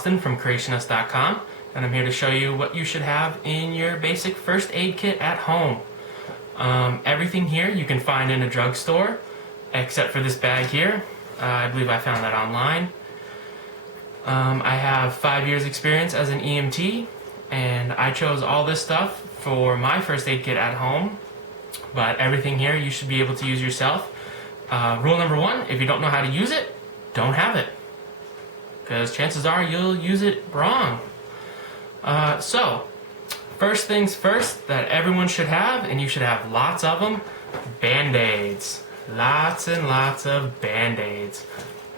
Austin from creationist.com, and I'm here to show you what you should have in your basic first aid kit at home. Everything here you can find in a drugstore, except for this bag here. I believe I found that online. I have 5 years experience as an EMT, and I chose all this stuff for my first aid kit at home, but everything here you should be able to use yourself. Rule number 1, if you don't know how to use it, don't have it, because chances are you'll use it wrong. So, first things first that everyone should have, and you should have lots of them, Band-Aids. Lots and lots of Band-Aids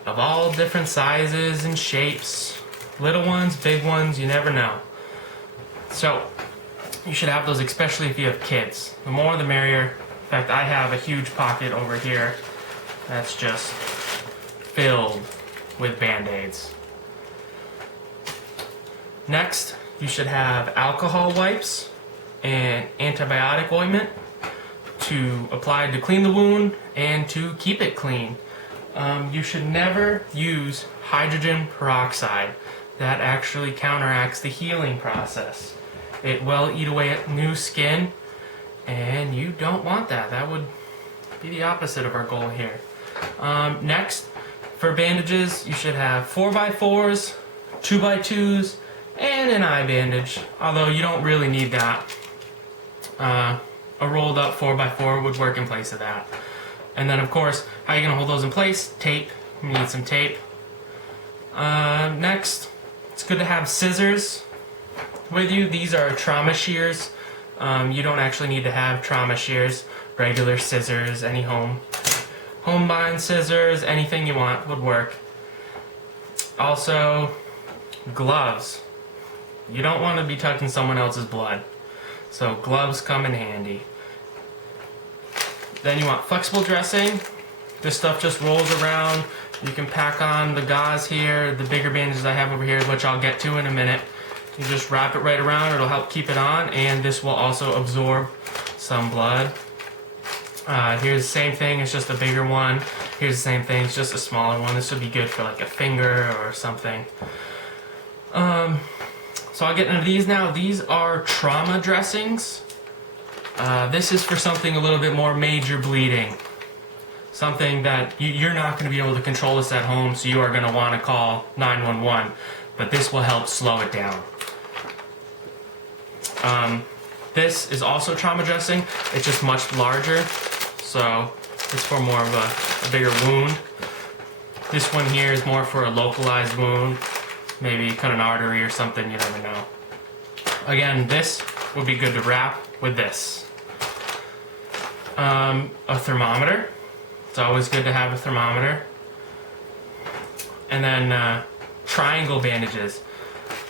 of all different sizes and shapes. Little ones, big ones, you never know. So, you should have those, especially if you have kids. The more the merrier. In fact, I have a huge pocket over here that's just filled with Band-Aids. Next, you should have alcohol wipes and antibiotic ointment to apply to clean the wound and to keep it clean. You should never use hydrogen peroxide. That actually counteracts the healing process. It will eat away at new skin, and you don't want that. That would be the opposite of our goal here. Next, for bandages, you should have 4x4s, 2x2s, and an eye bandage, although you don't really need that. A rolled up 4x4 would work in place of that. And then, of course, how are you going to hold those in place? Tape. You need some tape. Next, it's good to have scissors with you. These are trauma shears. You don't actually need to have trauma shears. Regular scissors, any home-bind scissors, anything you want would work. Also, gloves. You don't want to be touching someone else's blood, so gloves come in handy. Then you want flexible dressing. This stuff just rolls around. You can pack on the gauze here, the bigger bandages I have over here, which I'll get to in a minute. You just wrap it right around, it'll help keep it on, and this will also absorb some blood. Here's the same thing, it's just a bigger one. Here's the same thing, it's just a smaller one. This would be good for like a finger or something. So I'll get into these now. These are trauma dressings. This is for something a little bit more major bleeding. Something that you're not going to be able to control this at home, so you are going to want to call 911. But this will help slow it down. This is also trauma dressing. It's just much larger, so it's for more of a bigger wound. This one here is more for a localized wound. Maybe cut an artery or something, you never know. Again, this would be good to wrap with this. A thermometer. It's always good to have a thermometer. And then triangle bandages.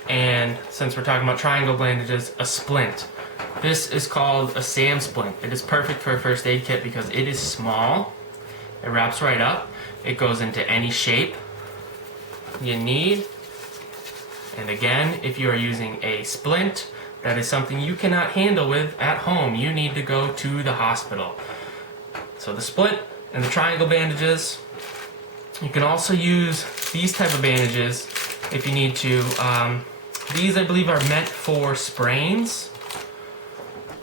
And since we're talking about triangle bandages, a splint. This is called a SAM splint. It is perfect for a first aid kit because it is small. It wraps right up. It goes into any shape you need. And again, if you are using a splint, that is something you cannot handle with at home. You need to go to the hospital. So the splint and the triangle bandages. You can also use these type of bandages if you need to. These, I believe, are meant for sprains,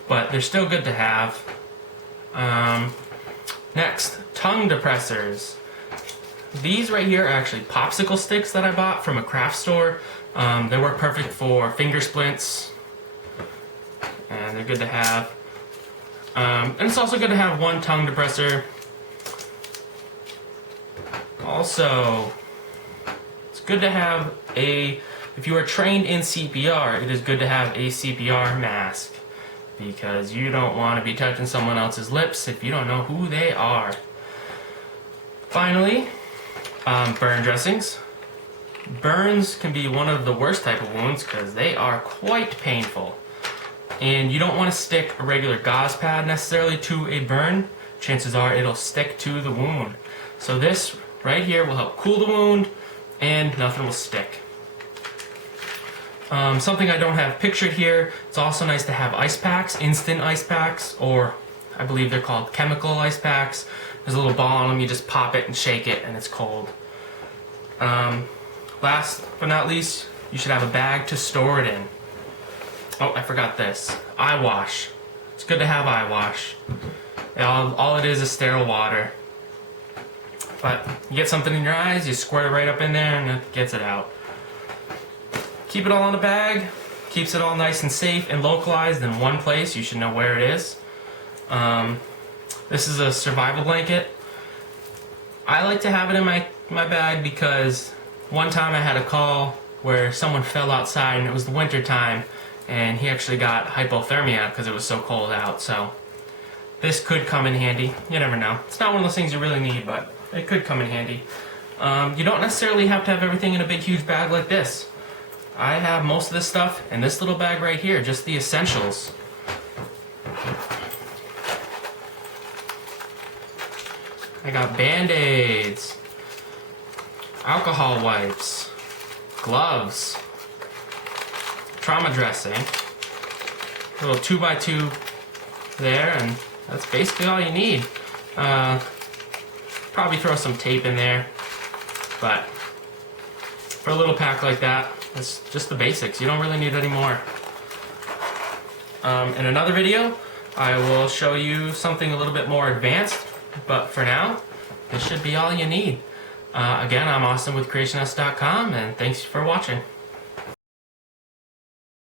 but they're still good to have. Next, tongue depressors. These right here are actually popsicle sticks that I bought from a craft store. They work perfect for finger splints, and they're good to have. And it's also good to have one tongue depressor. Also, it's good to have if you are trained in CPR, it is good to have a CPR mask, because you don't want to be touching someone else's lips if you don't know who they are. Finally, burn dressings. Burns can be one of the worst type of wounds because they are quite painful. And you don't want to stick a regular gauze pad necessarily to a burn. Chances are it'll stick to the wound. So this right here will help cool the wound and nothing will stick. Something I don't have pictured here, it's also nice to have ice packs, instant ice packs, or I believe they're called chemical ice packs. There's a little ball on them, you just pop it and shake it and it's cold. Last but not least, you should have a bag to store it in. Oh, I forgot this. Eye wash. It's good to have eye wash. All it is sterile water. But you get something in your eyes, you squirt it right up in there and it gets it out. Keep it all in a bag. Keeps it all nice and safe and localized in one place. You should know where it is. This is a survival blanket. I like to have it in my bag because one time I had a call where someone fell outside and it was the winter time and he actually got hypothermia because it was so cold out. So this could come in handy. You never know. It's not one of those things you really need, but it could come in handy. You don't necessarily have to have everything in a big huge bag like this. I have most of this stuff in this little bag right here, just the essentials. I got Band-Aids, alcohol wipes, gloves, trauma dressing, a little 2x2 there, and that's basically all you need. Probably throw some tape in there, but for a little pack like that, it's just the basics. You don't really need any more. In another video, I will show you something a little bit more advanced, but for now, this should be all you need. Again, I'm Austin with Creationist.com, and thanks for watching.